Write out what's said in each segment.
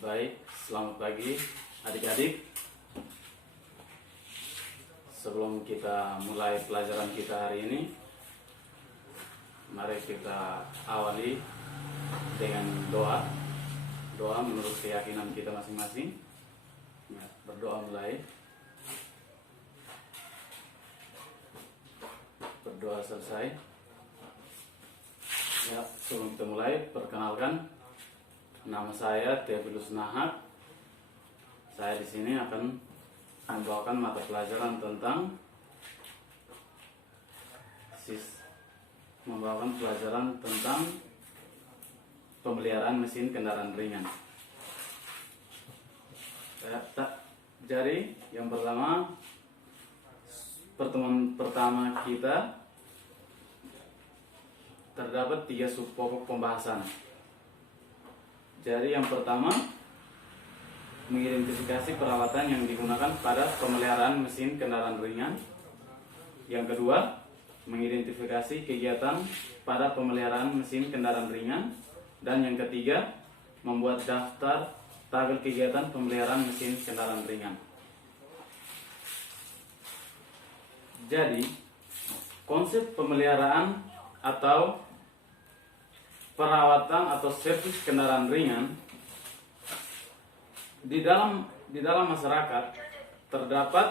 Baik, selamat pagi adik-adik. Sebelum kita mulai pelajaran kita hari ini, mari kita awali dengan doa. Doa menurut keyakinan kita masing-masing. Ya, berdoa mulai. Berdoa selesai. Ya, sebelum kita mulai, perkenalkan, nama saya Theophilus Nahak. Saya di sini akan membawakan mata pelajaran tentang pemeliharaan mesin kendaraan ringan. Jadi yang pertama, pertemuan pertama kita terdapat 3 subpokok pembahasan. Jadi yang pertama, mengidentifikasi peralatan yang digunakan pada pemeliharaan mesin kendaraan ringan. Yang kedua, mengidentifikasi kegiatan pada pemeliharaan mesin kendaraan ringan. Dan yang ketiga, membuat daftar tabel kegiatan pemeliharaan mesin kendaraan ringan. Jadi, konsep pemeliharaan atau perawatan atau servis kendaraan ringan di dalam masyarakat terdapat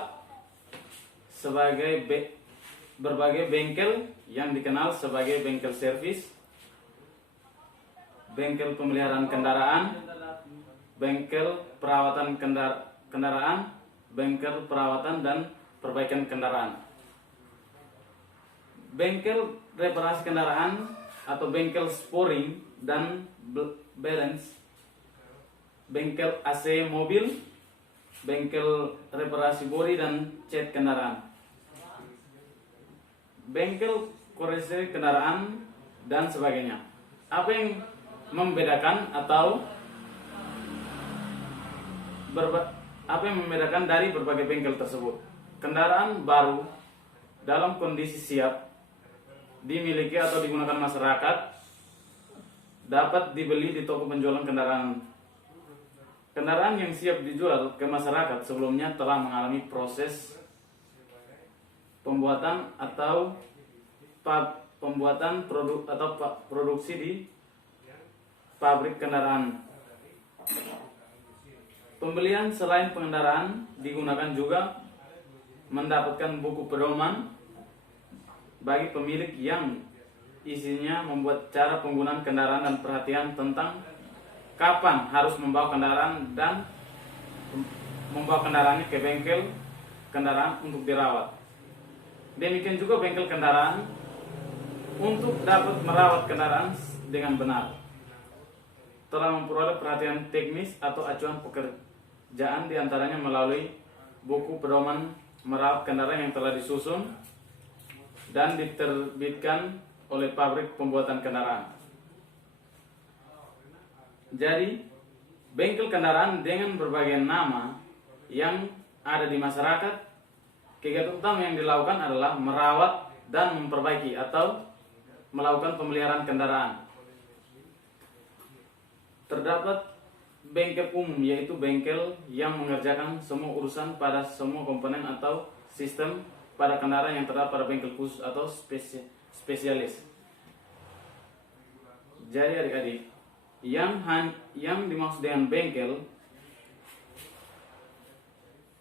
berbagai bengkel yang dikenal sebagai bengkel servis, bengkel pemeliharaan kendaraan, bengkel perawatan kendaraan, bengkel perawatan dan perbaikan kendaraan. Bengkel reparasi kendaraan atau bengkel sporing dan balance, bengkel AC mobil, bengkel reparasi bodi dan cat kendaraan, bengkel koreksi kendaraan dan sebagainya. Apa yang membedakan dari berbagai bengkel tersebut? Kendaraan baru dalam kondisi siap dimiliki atau digunakan masyarakat dapat dibeli di toko penjualan kendaraan. Kendaraan yang siap dijual ke masyarakat sebelumnya telah mengalami proses pembuatan produk atau produksi di pabrik kendaraan. Pembelian selain pengendaraan digunakan juga mendapatkan buku pedoman bagi pemilik yang isinya membuat cara penggunaan kendaraan dan perhatian tentang kapan harus membawa kendaraan dan membawa kendaraannya ke bengkel kendaraan untuk dirawat. Demikian juga bengkel kendaraan untuk dapat merawat kendaraan dengan benar. Telah memperoleh perhatian teknis atau acuan pekerjaan diantaranya melalui buku pedoman merawat kendaraan yang telah disusun dan diterbitkan oleh pabrik pembuatan kendaraan. Jadi, bengkel kendaraan dengan berbagai nama yang ada di masyarakat, kegiatan utama yang dilakukan adalah merawat dan memperbaiki atau melakukan pemeliharaan kendaraan. Terdapat bengkel umum, yaitu bengkel yang mengerjakan semua urusan pada semua komponen atau sistem pada kendaraan yang terdapat pada bengkel khusus atau spesialis. Jadi adik-adik, yang dimaksud dengan bengkel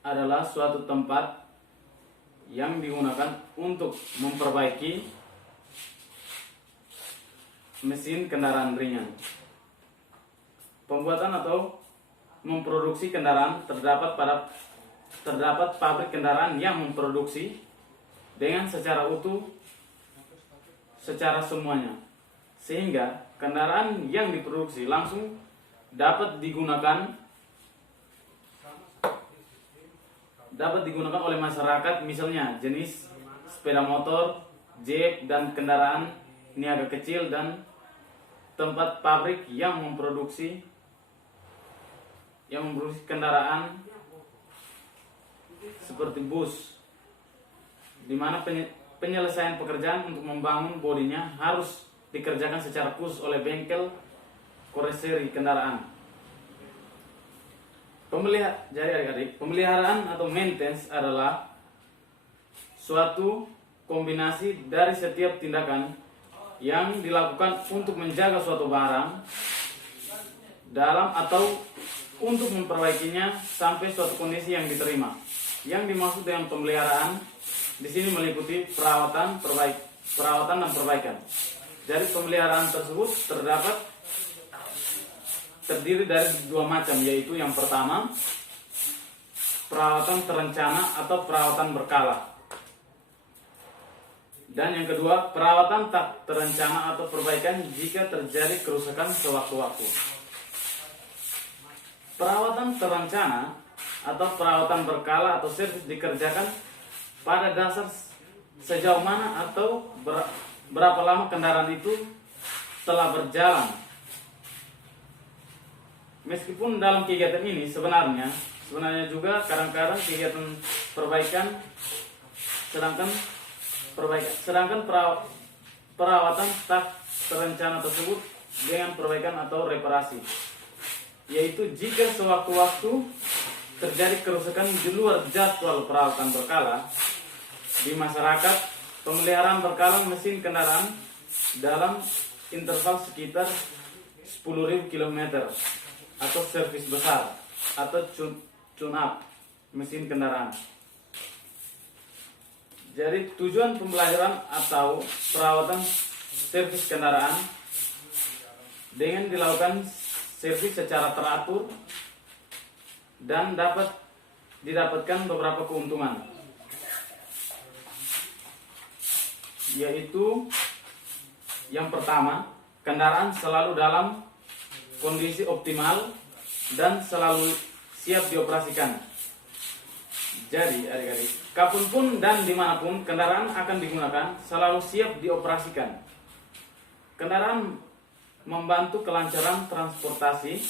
adalah suatu tempat yang digunakan untuk memperbaiki mesin kendaraan ringan. Pembuatan atau memproduksi kendaraan terdapat pabrik kendaraan yang memproduksi dengan secara utuh secara semuanya, sehingga kendaraan yang diproduksi langsung dapat digunakan oleh masyarakat, misalnya jenis sepeda motor, jeep dan kendaraan niaga kecil, dan tempat pabrik yang memproduksi kendaraan seperti bus, di mana penyelesaian pekerjaan untuk membangun bodinya harus dikerjakan secara khusus oleh bengkel koreseri kendaraan. Jadi adik-adik, pemeliharaan atau maintenance adalah suatu kombinasi dari setiap tindakan yang dilakukan untuk menjaga suatu barang dalam atau untuk memperbaikinya sampai suatu kondisi yang diterima. Yang dimaksud dengan pemeliharaan di sini meliputi perawatan dan perbaikan. Jadi pemeliharaan tersebut terdiri dari dua macam, yaitu yang pertama perawatan terencana atau perawatan berkala, dan yang kedua perawatan tak terencana atau perbaikan jika terjadi kerusakan sewaktu-waktu. Perawatan terencana atau perawatan berkala atau servis dikerjakan pada dasar sejauh mana atau berapa lama kendaraan itu telah berjalan. Meskipun dalam kegiatan ini sebenarnya juga kadang-kadang kegiatan perbaikan, sedangkan perawatan tak terencana tersebut dengan perbaikan atau reparasi, yaitu jika sewaktu-waktu terjadi kerusakan di luar jadwal perawatan berkala di masyarakat. Pemeliharaan berkala mesin kendaraan dalam interval sekitar 10.000 km atau servis besar atau tune-up mesin kendaraan. Jadi tujuan pembelajaran atau perawatan servis kendaraan dengan dilakukan servis secara teratur dan dapat didapatkan beberapa keuntungan, yaitu yang pertama, kendaraan selalu dalam kondisi optimal dan selalu siap dioperasikan. Jadi adik-adik, kapanpun dan dimanapun kendaraan akan digunakan selalu siap dioperasikan. Kendaraan membantu kelancaran transportasi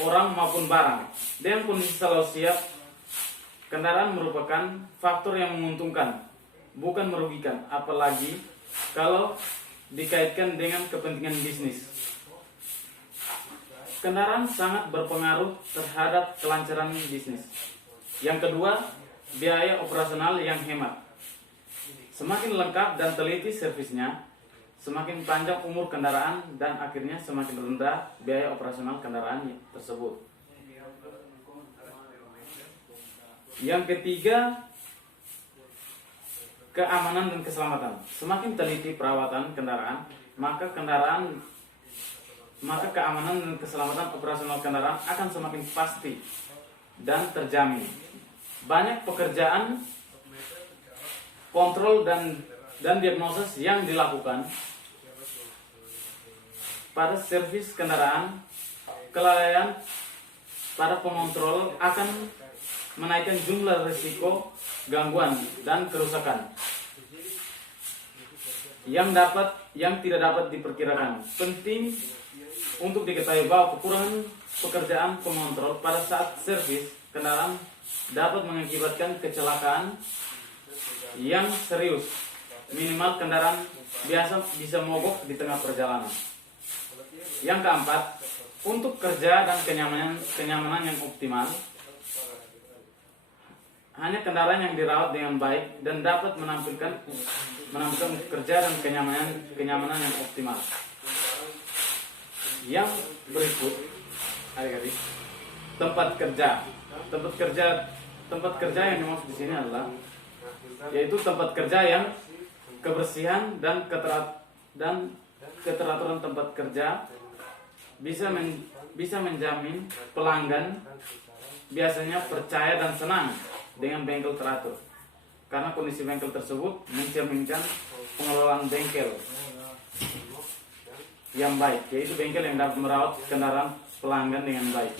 orang maupun barang. Dengan kondisi selalu siap, kendaraan merupakan faktor yang menguntungkan, bukan merugikan, apalagi kalau dikaitkan dengan kepentingan bisnis. Kendaraan sangat berpengaruh terhadap kelancaran bisnis. Yang kedua, biaya operasional yang hemat. Semakin lengkap dan teliti servisnya, semakin panjang umur kendaraan dan akhirnya semakin rendah biaya operasional kendaraan tersebut. Yang ketiga, keamanan dan keselamatan. Semakin teliti perawatan kendaraan, maka keamanan dan keselamatan operasional kendaraan akan semakin pasti dan terjamin. Banyak pekerjaan kontrol dan diagnosis yang dilakukan pada servis kendaraan. Kelalaian pada pengontrol akan menaikkan jumlah risiko gangguan dan kerusakan yang tidak dapat diperkirakan. Penting untuk diketahui bahwa kekurangan pekerjaan pengontrol pada saat servis kendaraan dapat mengakibatkan kecelakaan yang serius. Minimal kendaraan biasa bisa mogok di tengah perjalanan. Yang keempat, untuk kerja dan kenyamanan yang optimal, hanya kendaraan yang dirawat dengan baik dan dapat menampilkan kerja dan kenyamanan yang optimal. Yang berikut, adik-adik, tempat kerja yang dimaksud di sini adalah yaitu tempat kerja yang kebersihan dan keteraturan tempat kerja bisa menjamin pelanggan biasanya percaya dan senang dengan bengkel teratur, karena kondisi bengkel tersebut mencerminkan pengelolaan bengkel yang baik, yaitu bengkel yang dapat merawat kendaraan pelanggan dengan baik.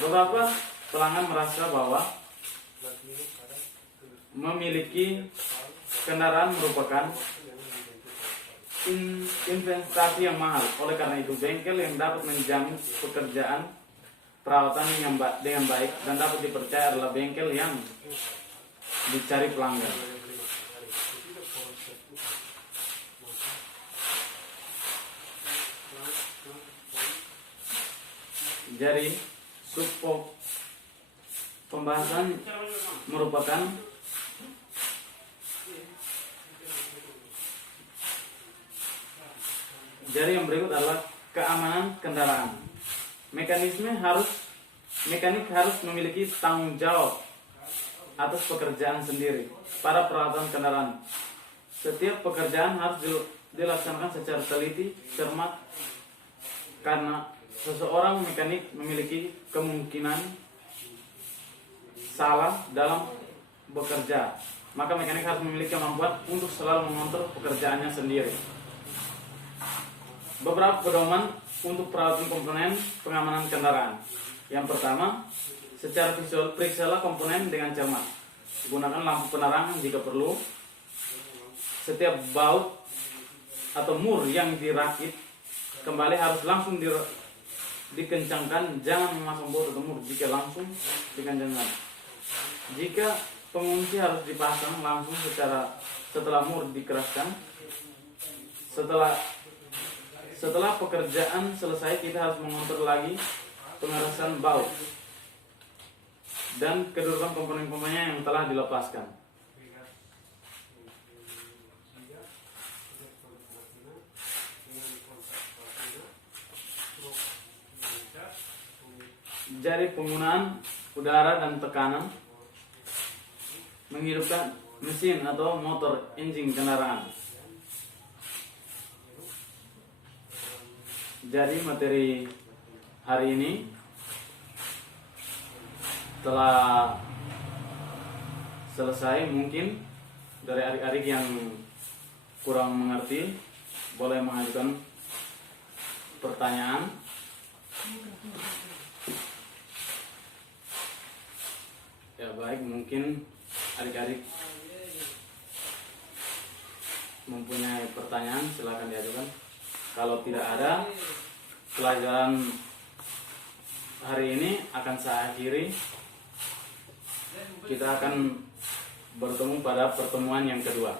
Beberapa pelanggan merasa bahwa memiliki kendaraan merupakan investasi yang mahal. Oleh karena itu, bengkel yang dapat menjamin pekerjaan perawatan yang dengan baik dan dapat dipercaya adalah bengkel yang dicari pelanggan. Jadi pembahasan merupakan yang berikut adalah keamanan kendaraan. Mekanik harus memiliki tanggung jawab atas pekerjaan sendiri pada perawatan kendaraan. Setiap pekerjaan harus dilaksanakan secara teliti, cermat, karena seseorang mekanik memiliki kemungkinan salah dalam bekerja. Maka mekanik harus memiliki kemampuan untuk selalu mengontrol pekerjaannya sendiri. Beberapa pedoman untuk perawatan komponen pengamanan kendaraan. Yang pertama, secara visual periksalah komponen dengan cermat. Gunakan lampu penerangan jika perlu. Setiap baut atau mur yang dirakit kembali harus langsung dikencangkan. Jangan memasang baut atau mur jika langsung dikencangkan. Jika pengunci harus dipasang langsung setelah mur dikeraskan. Setelah pekerjaan selesai, kita harus mengontrol lagi pengerasan baut dan kedudukan komponen-komponennya yang telah dilepaskan. Jadi penggunaan udara dan tekanan menghidupkan mesin atau motor engine kendaraan. Jadi materi hari ini telah selesai. Mungkin dari adik-adik yang kurang mengerti boleh mengajukan pertanyaan. Ya baik, mungkin adik-adik mempunyai pertanyaan, silakan diajukan. Kalau tidak ada, pelajaran hari ini akan saya akhiri. Kita akan bertemu pada pertemuan yang kedua.